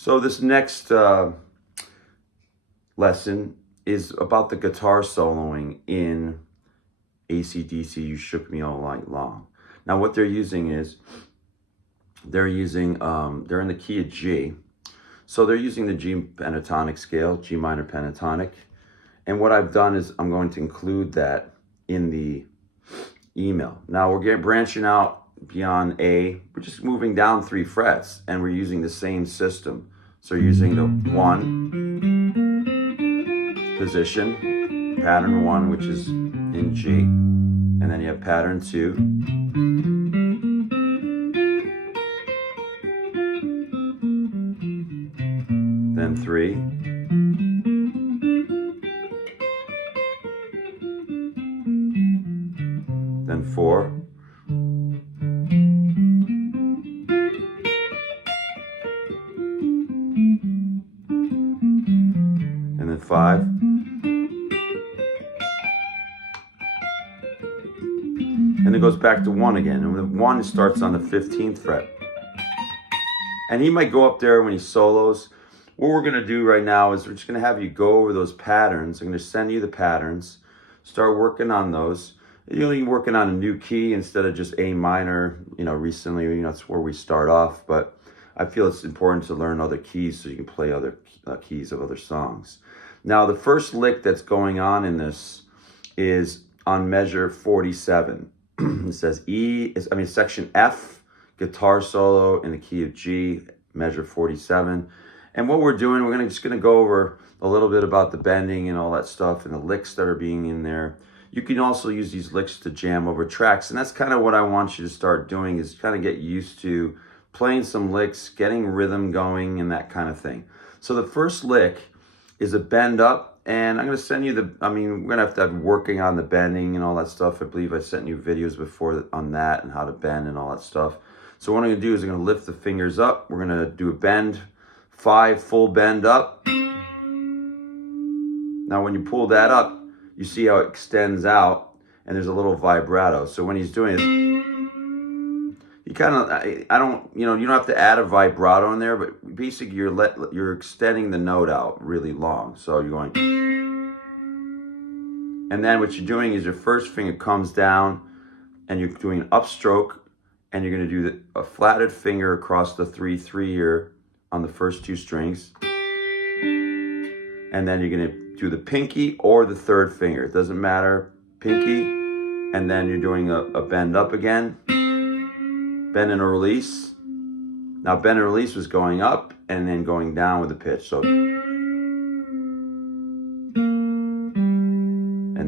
So this next lesson is about the guitar soloing in ACDC, You Shook Me All Night Long. Now what they're using is, they're in the key of G. So they're using the G pentatonic scale, G minor pentatonic. And what I've done is I'm going to include that in the email. Now we're branching out beyond A. We're just moving down 3 frets and we're using the same system. So you're using the 1 position, pattern 1, which is in G. And then you have pattern 2. Then 3. Then 4. And then 5. And it goes back to 1 again. And the 1 starts on the 15th fret. And he might go up there when he solos. What we're gonna do right now is we're just gonna have you go over those patterns. I'm gonna send you the patterns, start working on those. You're only working on a new key instead of just A minor, recently, that's where we start off. But I feel it's important to learn other keys so you can play other keys of other songs. Now, the first lick that's going on in this is on measure 47. It says section F, guitar solo in the key of G, measure 47. And what we're doing, we're just gonna go over a little bit about the bending and all that stuff and the licks that are being in there. You can also use these licks to jam over tracks. And that's kind of what I want you to start doing, is kind of get used to playing some licks, getting rhythm going and that kind of thing. So the first lick is a bend up, and I'm gonna send you we're gonna have to have working on the bending and all that stuff. I believe I sent you videos before on that and how to bend and all that stuff. So what I'm gonna do is I'm gonna lift the fingers up. We're gonna do a bend, 5 full bend up. Now when you pull that up, you see how it extends out and there's a little vibrato. So when he's doing it, you kind of, you don't have to add a vibrato in there, but basically you're extending the note out really long. So you're going, and then what you're doing is your first finger comes down and you're doing an upstroke, and you're gonna do a flatted finger across the 3/3 here on the first 2 strings. And then you're gonna do the pinky or the 3rd finger. It doesn't matter, pinky. And then you're doing a bend up again. Bend and a release. Now bend and release was going up and then going down with the pitch. So, and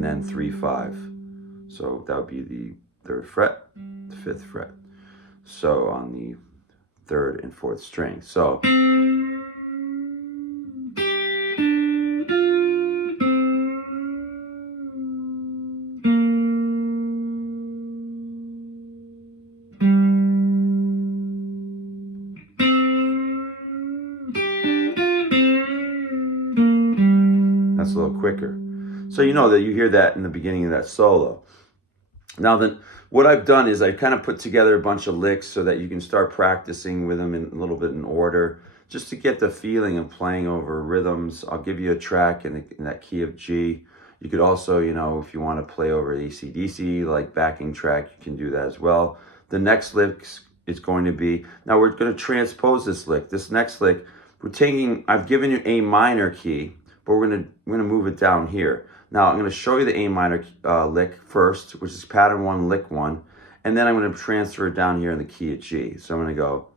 then 3/5. So that would be the 3rd fret, the 5th fret. So on the 3rd and 4th string. So. That's a little quicker. So you know that you hear that in the beginning of that solo. Now then, what I've done is I kind of put together a bunch of licks so that you can start practicing with them in a little bit in order, just to get the feeling of playing over rhythms. I'll give you a track in that key of G. You could also, if you want to play over ACDC, like backing track, you can do that as well. The next lick is going to be, now we're going to transpose this lick. This next lick, I've given you A minor key, but we're gonna move it down here. Now I'm gonna show you the A minor lick first, which is pattern 1, lick 1, and then I'm gonna transfer it down here in the key of G. So I'm gonna go.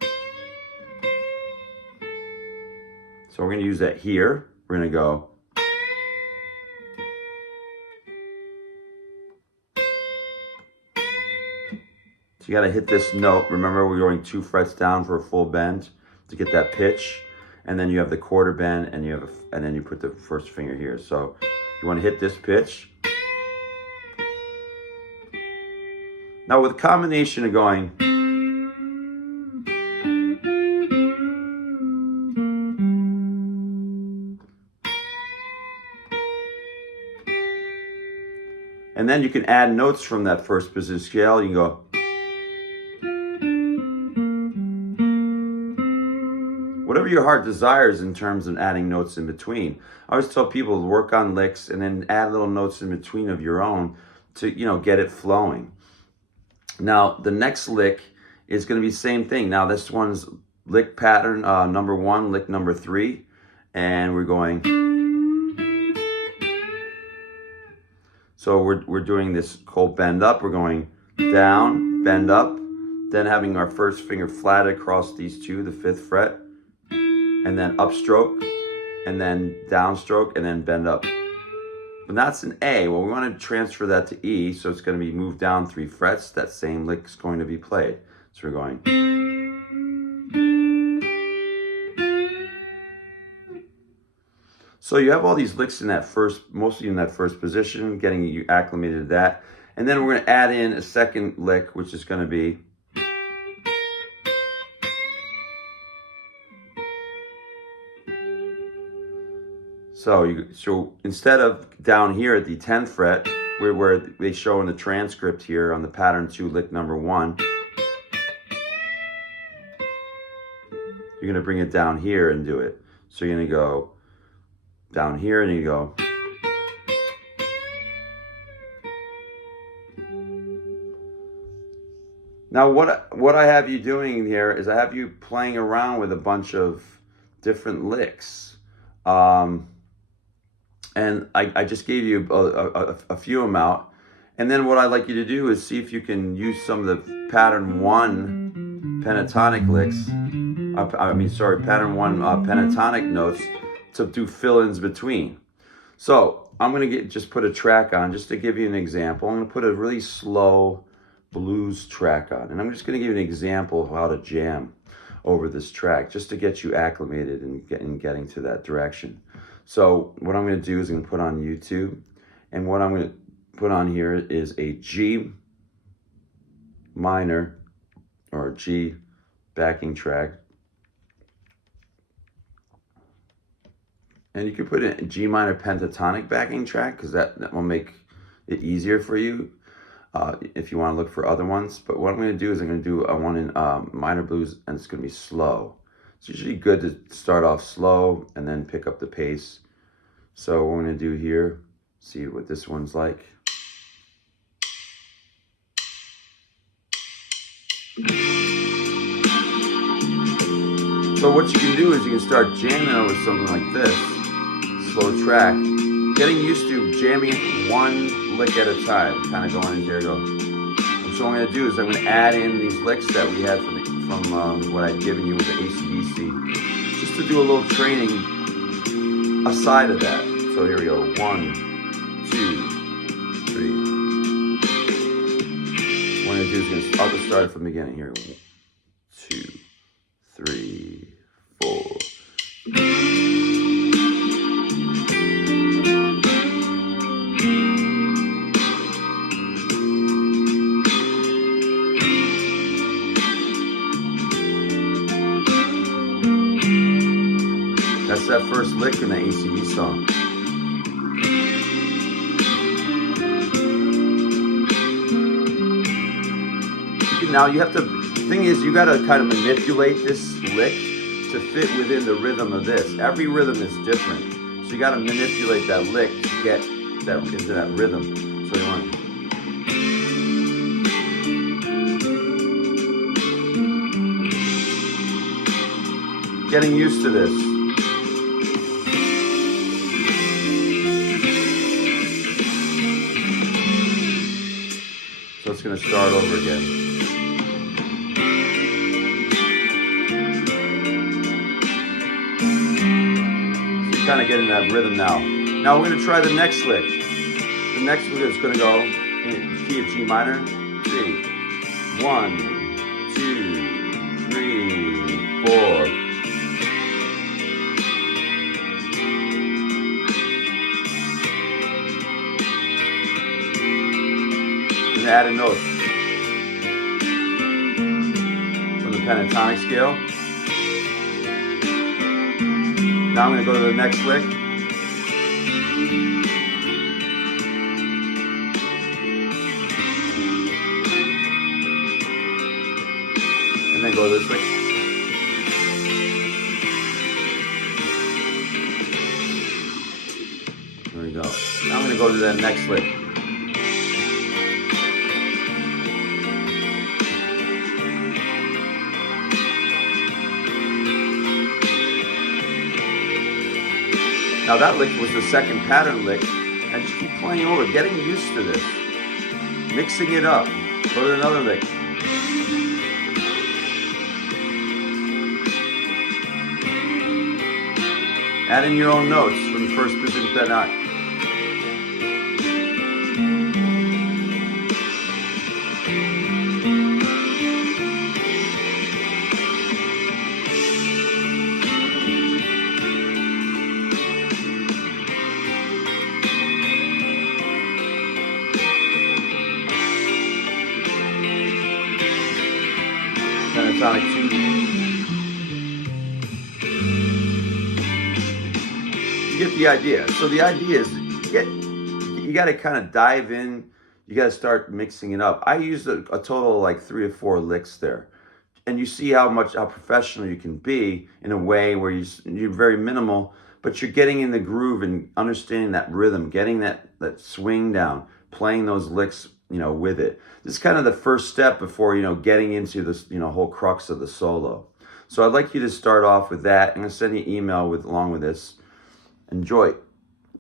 So we're gonna use that here. We're gonna go. So you gotta hit this note. Remember, we're going 2 frets down for a full bend to get that pitch. And then you have the quarter bend, and then you put the first finger here. So you want to hit this pitch. Now with a combination of going, and then you can add notes from that first position scale. You can go. whatever your heart desires in terms of adding notes in between. I always tell people to work on licks and then add little notes in between of your own to, get it flowing. Now, the next lick is going to be the same thing. Now, this one's lick pattern number 1, lick number 3, and we're going. So we're doing this called bend up. We're going down, bend up, then having our first finger flat across these two, the 5th fret, and then upstroke, and then downstroke, and then bend up. But that's an A. Well, we want to transfer that to E, so it's going to be moved down 3 frets. That same lick is going to be played. So we're going. So you have all these licks in that mostly in that first position, getting you acclimated to that. And then we're going to add in a second lick, which is going to be. So instead of down here at the 10th fret, where they show in the transcript here on the pattern 2, lick number 1, you're going to bring it down here and do it. So you're going to go down here and you go. Now what I have you doing here is I have you playing around with a bunch of different licks. And I just gave you a few of them out. And then what I'd like you to do is see if you can use some of the pattern 1 pentatonic licks. Pattern 1 pentatonic notes to do fill-ins between. So I'm going to just put a track on just to give you an example. I'm going to put a really slow blues track on. And I'm just going to give you an example of how to jam over this track just to get you acclimated and getting to that direction. So what I'm going to do is I'm going to put on YouTube, and what I'm going to put on here is a G minor or a G backing track. And you can put in a G minor pentatonic backing track because that will make it easier for you if you want to look for other ones. But what I'm going to do is I'm going to do one in minor blues, and it's going to be slow. It's usually good to start off slow and then pick up the pace. So what we're going to do here, see what this one's like. So what you can do is you can start jamming over something like this, slow track, getting used to jamming one lick at a time, kind of going in here, go. And so what I'm going to do is I'm going to add in these licks that we had from what I'd given you with the ACDC, just to do a little training aside of that. So here we go, 1, 2, 3. What I'm going to do is I'll just start it from the beginning here. 1, 2, 3, 4. That's that first lick in the ACDC song. Now the thing is, you got to kind of manipulate this lick to fit within the rhythm of this. Every rhythm is different, so you got to manipulate that lick to get that into that rhytm. So you want. Getting used to this. So it's going to start over again. Kind of getting that rhythm now. Now we're going to try the next lick. The next lick is going to go in the key of G minor. 3, 1, 2, 3, 4. And add a note from the pentatonic scale. Now I'm going to go to the next lick. And then go to this lick. gonna go to that next lick. Now that lick was the second pattern lick. And just keep playing over, getting used to this. Mixing it up. Go to another lick. Add in your own notes from the first position Pentatonic. Pentatonic 2. You get the idea. So the idea is you got to kind of dive in. You got to start mixing it up. I used a total of like 3 or 4 licks there. And you see how professional you can be in a way where you're very minimal, but you're getting in the groove and understanding that rhythm, getting that swing down, playing those licks, with it. This is kind of the first step before, getting into this, whole crux of the solo. So I'd like you to start off with that. I'm going to send you an email along with this. Enjoy.